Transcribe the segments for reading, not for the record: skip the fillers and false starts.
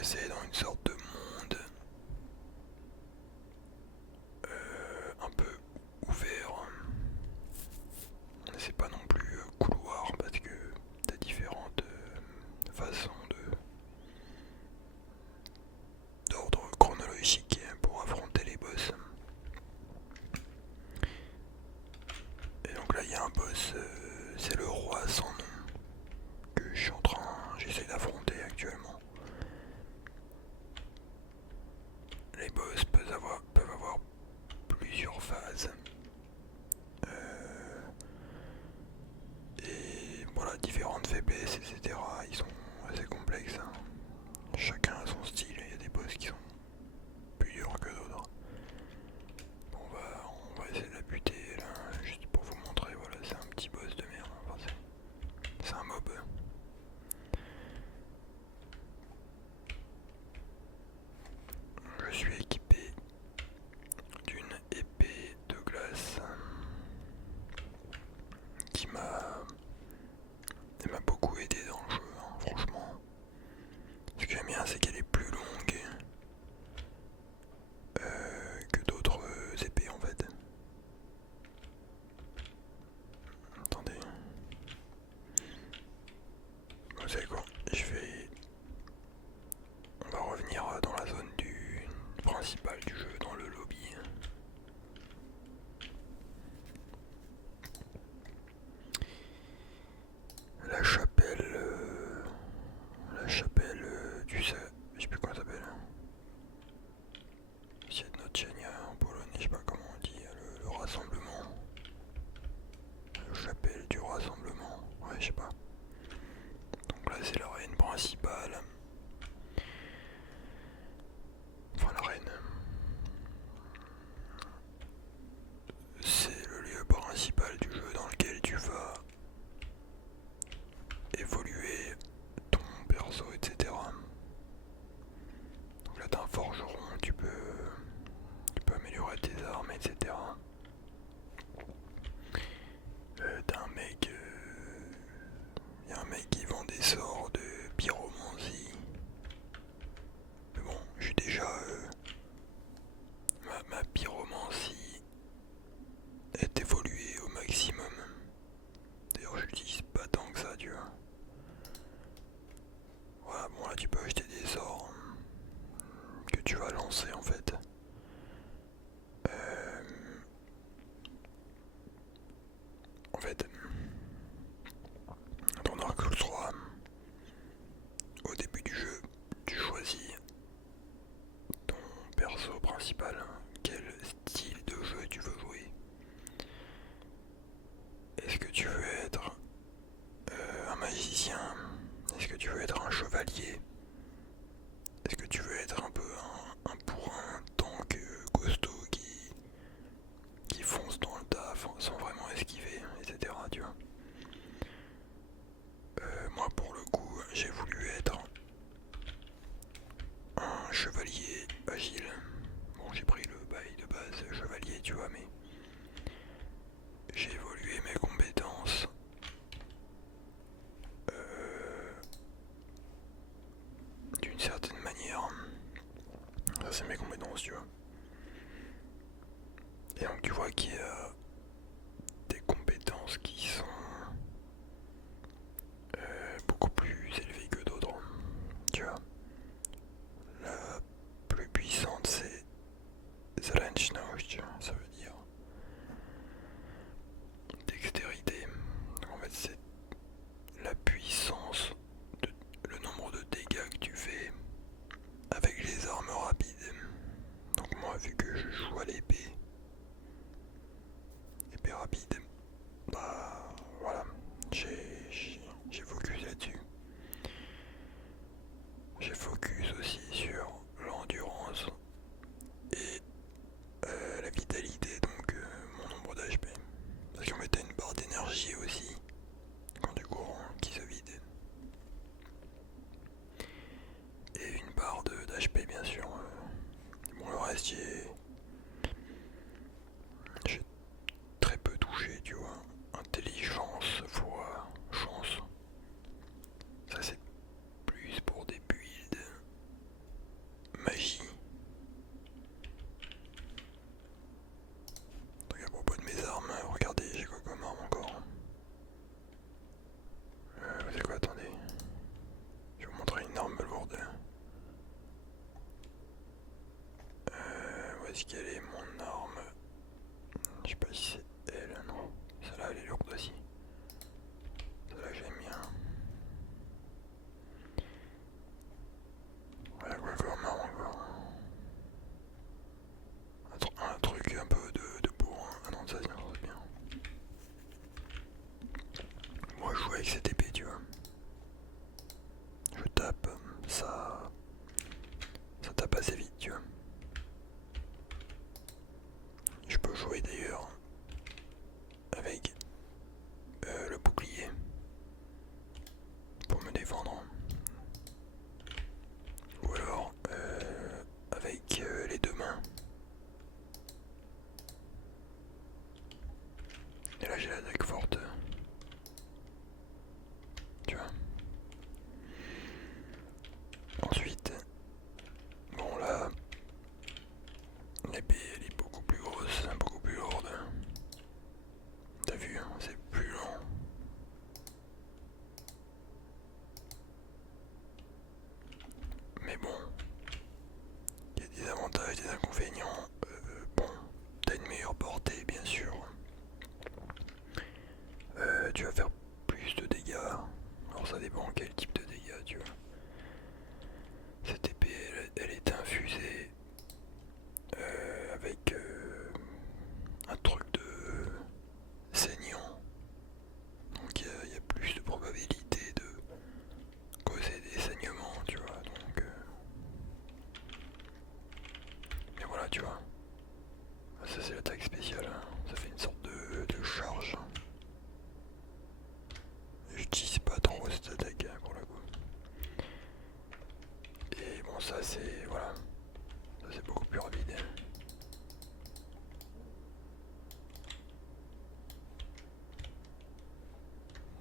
progresser dans une sorte de monde un peu ouvert. C'est pas non plus couloir parce que t'as différentes façons d'ordre chronologique pour affronter les boss. Et donc là il y a un boss, c'est le roi sans nom que j'essaie d'affronter actuellement. Les boss peuvent avoir plusieurs phases. Et voilà, différentes faiblesses, etc. Ils sont assez complexes, hein. Chacun a son style, il y a des boss qui sont plus durs que d'autres. Bon, on va essayer de la buter là, juste pour vous montrer, voilà, c'est un petit boss de merde, enfin, c'est un mob. Je suis équipé d'une épée de glace qui m'a beaucoup aidé dans le jeu, hein, franchement. Ce que j'aime bien, c'est qu'elle est plus longue que d'autres épées en fait. Attendez. Vous savez quoi? On va revenir dans la zone principale du jeu, dans le lobby. La chapelle... du... Je sais plus comment ça s'appelle. Siednoczenia en polonais, je sais pas comment on dit. Le rassemblement. La chapelle du rassemblement. Ouais, je sais pas. Donc là c'est l'arène principale. Enfin l'arène. C'est le lieu principal du jeu dans lequel tu vas évoluer ton perso, etc. Donc là t'as un forgeron, tu peux améliorer tes armes, etc. T'as un mec, y a un mec qui vend des sorts de pyromancie. Mais bon, j'ai déjà ma pyromancie est évoluée au maximum. D'ailleurs, je l'utilise pas tant que ça, tu vois. Voilà, bon là tu peux acheter des sorts que tu vas lancer en fait. Euh, En fait, dans Dark Souls 3, au début du jeu, tu choisis ton perso principal, quel style de jeu tu veux jouer. Est-ce que tu veux être un magicien? Est-ce que tu veux être un chevalier? Est-ce que tu veux être un peu un bourrin tank costaud qui fonce dans le tas sans vraiment esquiver, etc. Tu vois. Moi pour le coup j'ai voulu être un chevalier agile. Bon j'ai pris le bail de base chevalier tu vois mais j'ai évolué mes compétences d'une certaine manière. Ça c'est mes compétences tu vois. Et donc tu vois qu'il y a des compétences qui sont beaucoup plus élevées que d'autres. Tu vois. La plus puissante c'est Zręczność, ça veut dire dextérité. En fait c'est la puissance, le nombre de dégâts que tu fais avec les armes rapides. Donc moi vu que je joue à l'épée rapide, bah voilà, j'ai focus là-dessus. J'ai focus aussi sur l'endurance et la vitalité, donc mon nombre d'HP. Parce qu'on mettait une barre d'énergie aussi quand du courant qui se vide. Et une barre d'HP bien sûr. Bon le reste j'ai très peu touché tu vois. Intelligence fois chance. Ça c'est plus pour des builds est-ce qu'elle est mon arme? Je sais pas si c'est elle, non. Celle-là elle est lourde aussi. Celle-là j'aime bien. Voilà quoi comme arme encore. Un truc un peu de bourrin. Ah non ça c'est bien. Moi je joue avec cette épée tu vois. Je tape, ça tape assez vite tu vois. Je peux jouer d'ailleurs avec le bouclier pour me défendre. Ou alors avec les deux mains. Et là j'ai la dague forte. Tu vois. Ensuite, bon là, l'épée elle est beaucoup plus grosse, beaucoup plus lourde. T'as vu, hein, c'est plus lent. Mais bon, il y a des avantages, des inconvénients. Bon, t'as une meilleure portée bien sûr. Tu vas faire plus de dégâts. Alors ça dépend quel type de dégâts tu vois. Cette épée elle est infusée avec un truc de saignant. Donc il y a plus de probabilité de causer des saignements, tu vois. Donc, mais voilà, tu vois. Ça c'est l'attaque spéciale. Hein. Ça fait une sorte de charge. J'utilise pas trop cette attaque hein, pour le coup. Et bon ça c'est voilà. Ça c'est beaucoup plus rapide.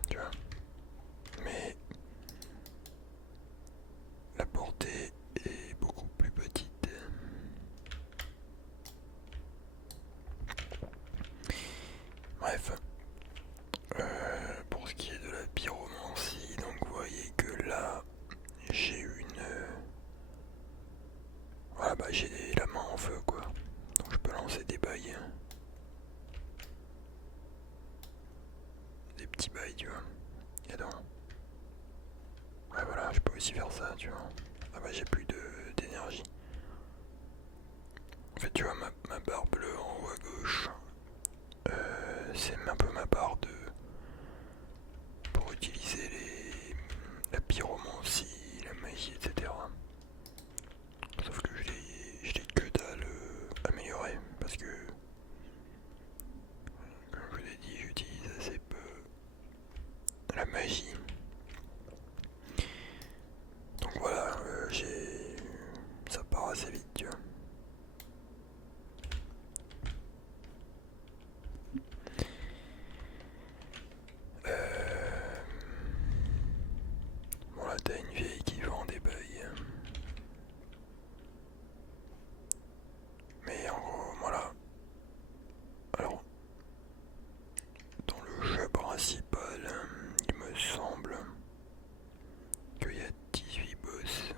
Tu vois. Mais la portée est beaucoup plus petite. Bref, pour ce qui est de la pyromancie, donc vous voyez que là j'ai une... voilà bah j'ai la main en feu quoi. Donc je peux lancer des bails. Des petits bails tu vois. Et donc... ouais voilà, je peux aussi faire ça tu vois. Ah bah j'ai plus d'énergie. En fait tu vois ma barre bleue en haut à gauche. C'est un peu ma barre de... pour utiliser la pyromancie, la magie, etc. Sauf que je l'ai que dalle amélioré parce que, comme je vous l'ai dit, j'utilise assez peu la magie. Donc voilà, ça part assez vite, tu vois. Bon là t'as une vieille qui vend des bails. Mais en gros, voilà. Alors, dans le jeu principal, il me semble qu'il y a 18 boss.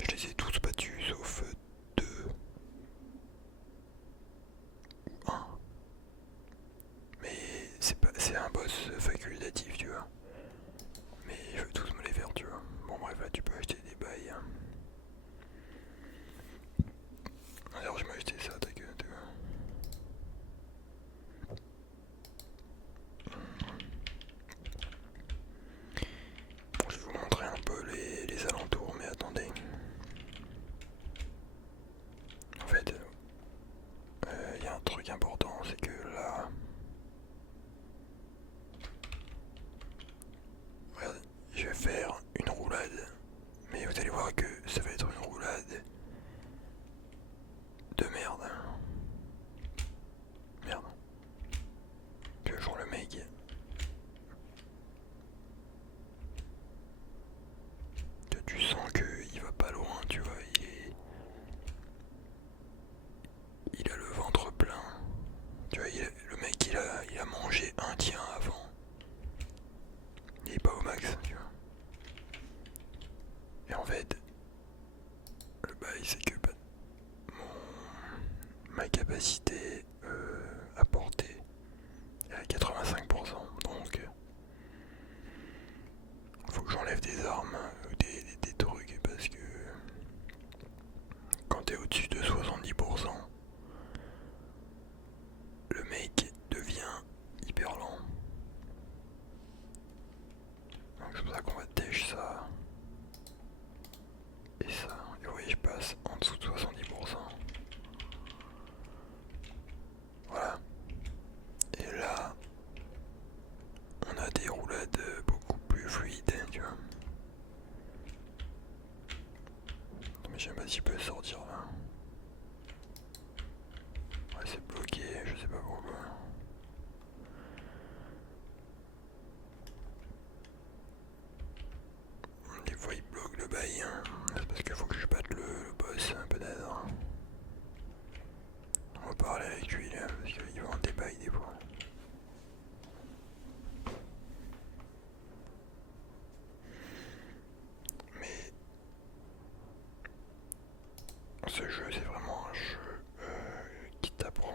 Je les ai tous battus sauf 2 ou 1. Mais c'est un boss facultatif, tu vois. Mais je veux tous me les faire, tu vois. Bon bref, là tu peux acheter des bails. Hein. Alors je m'ai acheté ça, ta gueule, tu vois. Je vais vous montrer un peu les alentours, mais attendez. En fait, il y a un truc important, c'est que là... regardez, je vais faire une roulade. Mais vous allez voir que ça va être une roulade de merde. Merde. Tu vois, genre le mec... tu sens qu'il va pas loin, tu vois, il a le ventre plein. Tu vois, le mec il a mangé un tien avant. Il est pas au max, tu vois. Et en fait, le bail c'est que bah, ça. Et vous voyez, je passe en dessous de 70%. Voilà. Et là, on a des roulades beaucoup plus fluides, tu vois. Mais je sais pas si je peux sortir là. Ouais, c'est bloqué, je sais pas pourquoi. Des fois il bloque le bail, hein. C'est parce qu'il faut que je batte le boss peut-être. On va parler avec lui là, parce qu'il va en débail des fois. Mais ce jeu c'est vraiment un jeu qui t'apprend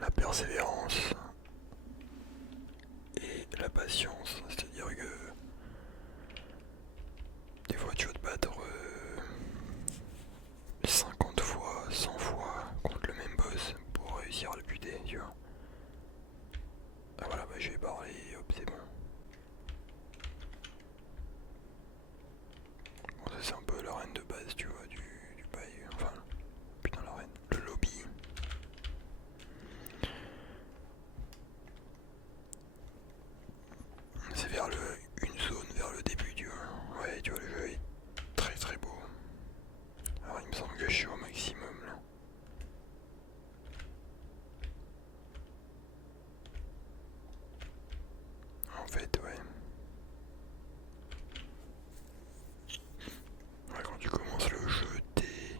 la persévérance et la patience. C'est-à-dire que des fois tu vas te battre 50 fois, 100 fois contre le même boss pour réussir à le buter, tu vois. Ah voilà, bah j'ai barré, hop, c'est bon. Bon, ça c'est un peu l'arène de base, tu vois, du bail. Enfin, putain, l'arène. Le lobby. C'est vers une zone vers le début, tu vois. Ouais, tu vois, le jeu est très très beau. Alors il me semble que je suis au maximum là. En fait, ouais. Ouais, quand tu commences le jeu, t'es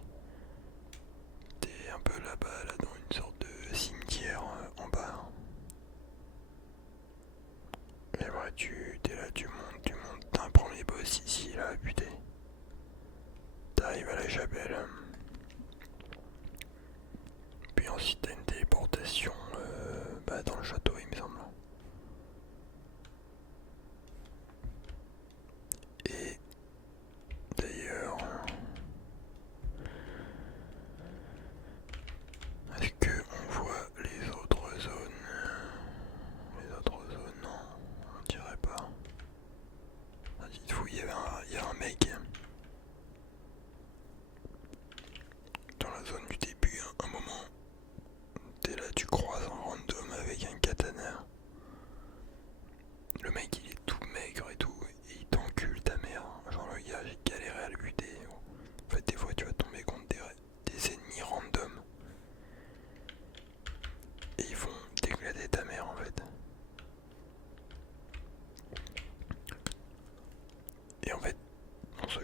un peu là-bas, là, dans une sorte de cimetière en bas. Et ouais, t'es là, tu montes. T'as un premier boss ici, là, putain. T'arrives à la chapelle. Puis ensuite t'as une téléportation dans le château, il me semble. Et d'ailleurs, est-ce que on voit les autres zones? Les autres zones, non, on dirait pas. Ah, dites-vous, il y a un mec dans la zone du début, un moment. T'es là, tu croises un random avec un katana. Le mec il est tout maigre et tout, et il t'encule ta mère. Genre le gars, j'ai galéré à le buter. En fait, des fois tu vas tomber contre des ennemis random. Et ils vont t'éclater ta mère en fait. Et en fait, dans ce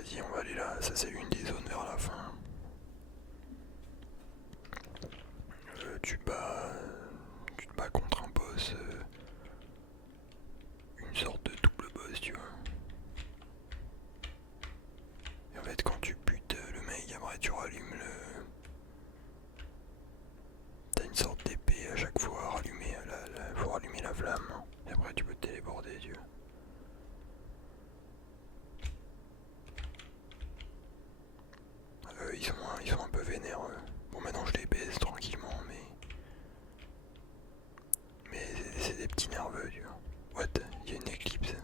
vas-y, on va aller là. Ça, c'est une des zones vers la fin. Tu te bats contre un boss, une sorte de double boss, tu vois. Et en fait, quand tu butes le mec, après tu rallumes le. T'as une sorte d'épée à chaque fois, rallumer faut rallumer la flamme. Et après, tu peux te téléporter, tu vois. Ils sont un peu vénères. Bon, maintenant je les baise tranquillement, mais c'est des petits nerveux, tu vois. What? Il y a une éclipse.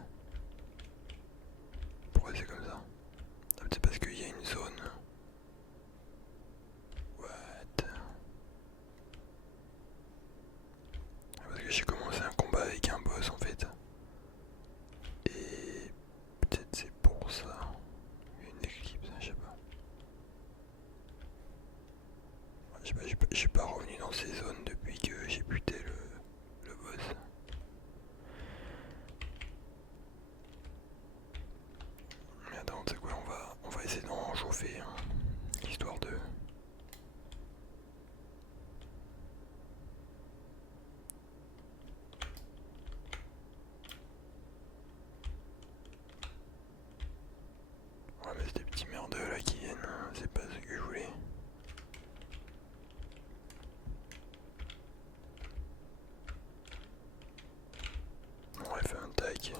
Pourquoi c'est comme ça? Ah, c'est parce qu'il y a une zone. What? Ah, parce que j'ai commencé un combat avec un boss en fait. Et peut-être c'est pour ça. Il y a une éclipse, je sais pas. J'ai pas revenu dans ces zones depuis que j'ai buté le boss. Mais attends, tu sais quoi, on va essayer d'en chauffer, hein, histoire de. Ouais, mais c'est des petits merdeux là qui viennent, hein, c'est pas ce que je voulais. On aurait fait un tac.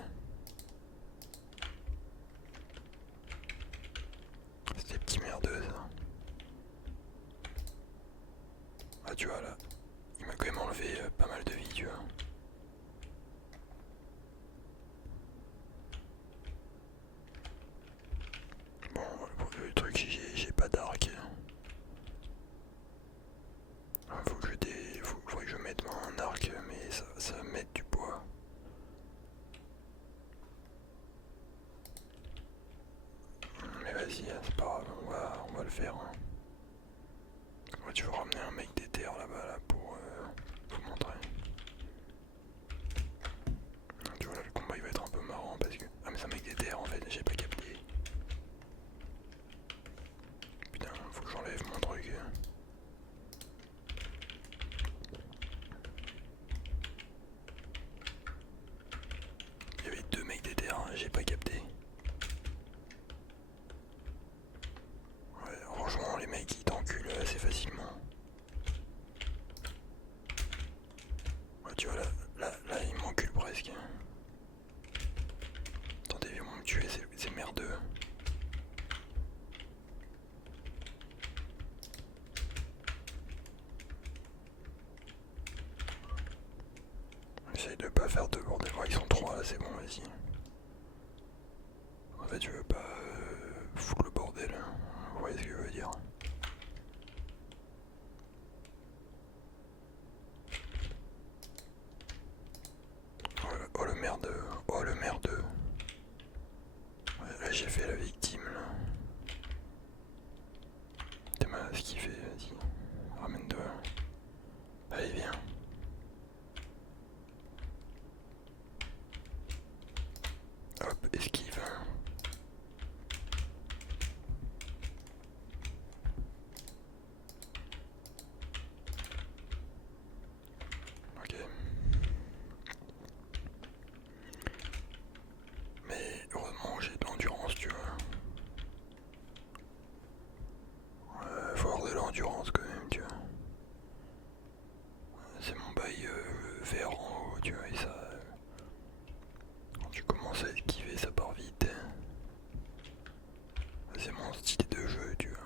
C'est des petits merdeux ça. Ah, tu vois là, il m'a quand même enlevé pas mal de vie, tu vois. Bon, le truc, j'ai pas d'arc. Faut que je mette un arc, mais ça va mettre du bois. Mais vas-y, c'est pas grave, on va le faire. Ouais, tu veux ramener un mec des terres là-bas là, pour vous montrer. Tu vois là, le combat il va être un peu marrant parce que. Ah, mais c'est un mec des terres en fait, j'ai pas capté. Putain, faut que j'enlève mon truc. Il y avait deux mecs des terres, j'ai pas capté. Ouais, franchement, les mecs ils t'enculent assez facilement. Ouais, tu vois là ils m'enculent presque. Attendez, ils vont me tuer, c'est merdeux. Essaye de pas faire de bordel. Ouais, ils sont trois là, c'est bon, vas-y. En fait, je veux pas foutre le bordel. Vous voyez ce que je veux dire? Oh le merdeux, oh le merdeux. Ouais, là j'ai fait la victime là. T'es mal à ce qu'il fait, vas-y. Ramène-toi. Allez, viens. Hop, esquive. Ok. Mais heureusement j'ai de l'endurance, tu vois. Faut avoir de l'endurance quand même, tu vois. C'est mon bail vert en haut, tu vois, et ça. Quand tu commences à esquiver, ça part vite. C'est mon style de jeu, tu vois.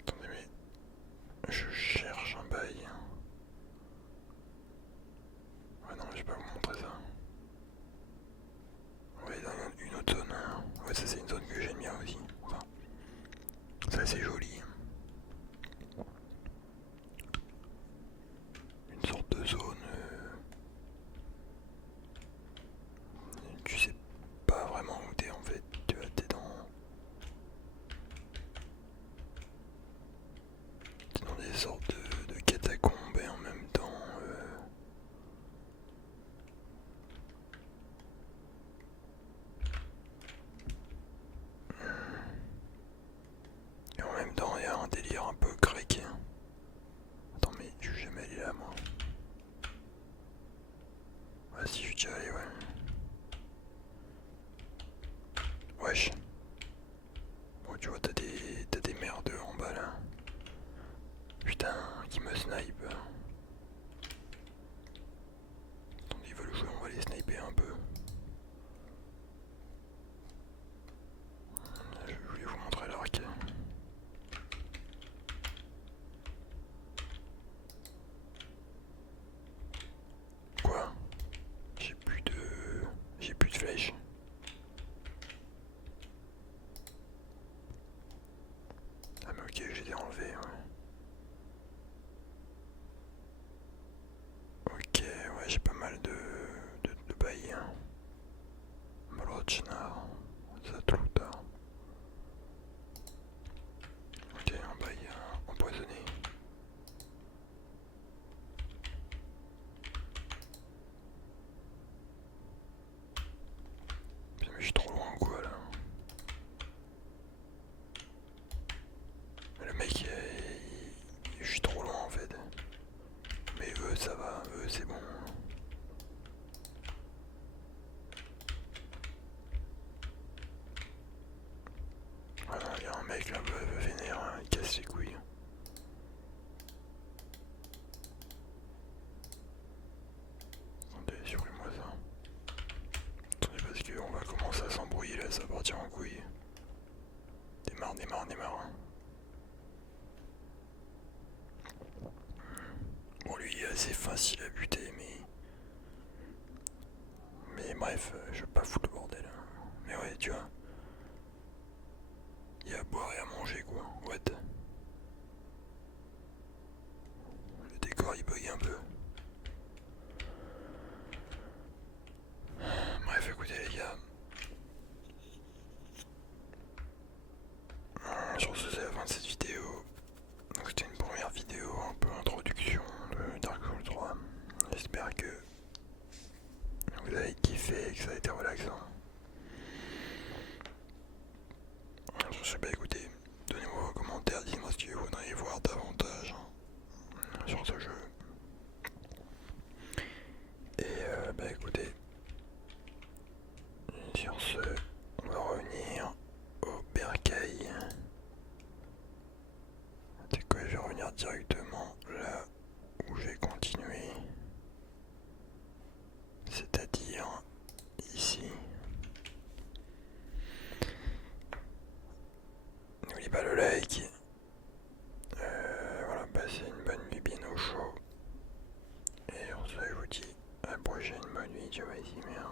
Attendez, mais je cherche un bail. Ouais, non, je vais pas vous montrer ça. Ouais, dans une autre zone. Ouais, ça c'est une zone que j'aime bien aussi. Enfin, ça c'est joli. Une sorte de zone. Tu sais pas vraiment où t'es en fait. Tu vois, t'es dans. Ok, je les ai enlevés, ouais. Ok, ouais, j'ai pas mal de bails. Hein. Mroczna, Zatruta. Ok, un bail empoisonné. Putain, mais je suis trop loin ou quoi là? Le mec, je suis trop loin en fait. Mais eux, ça va, eux, c'est bon. Voilà, il y a un mec là, vénère, hein, il casse les couilles. Attendez, supprime-moi ça. Attendez, parce qu'on va commencer à s'embrouiller là, ça va partir en couille. Démarre, démarre, démarre. Hein. Bon, lui, il est assez facile à buter, mais bref, je vais pas foutre le bordel. Hein. Mais ouais, tu vois. Il y a à boire et à manger, quoi. What? Le décor, il bug un peu. Bref, écoutez, les gars. Sur ce, c'est la fin de cette vidéo. Donc, c'était une première vidéo, un peu introduction de Dark Souls 3. J'espère que vous avez kiffé et que ça a été relaxant. Sur ce, bah écoutez, donnez-moi vos commentaires, dites-moi ce que vous voudriez voir davantage sur ce jeu. Et bah écoutez, sur ce, on va revenir au bercail. C'est quoi, je vais revenir directement là où j'ai continué. C'est-à-dire ici. N'oubliez pas le like. Voilà, passez une bonne nuit bien au chaud. Et sur ce, je vous dis à la prochaine, bonne nuit, ciao, ici, merde.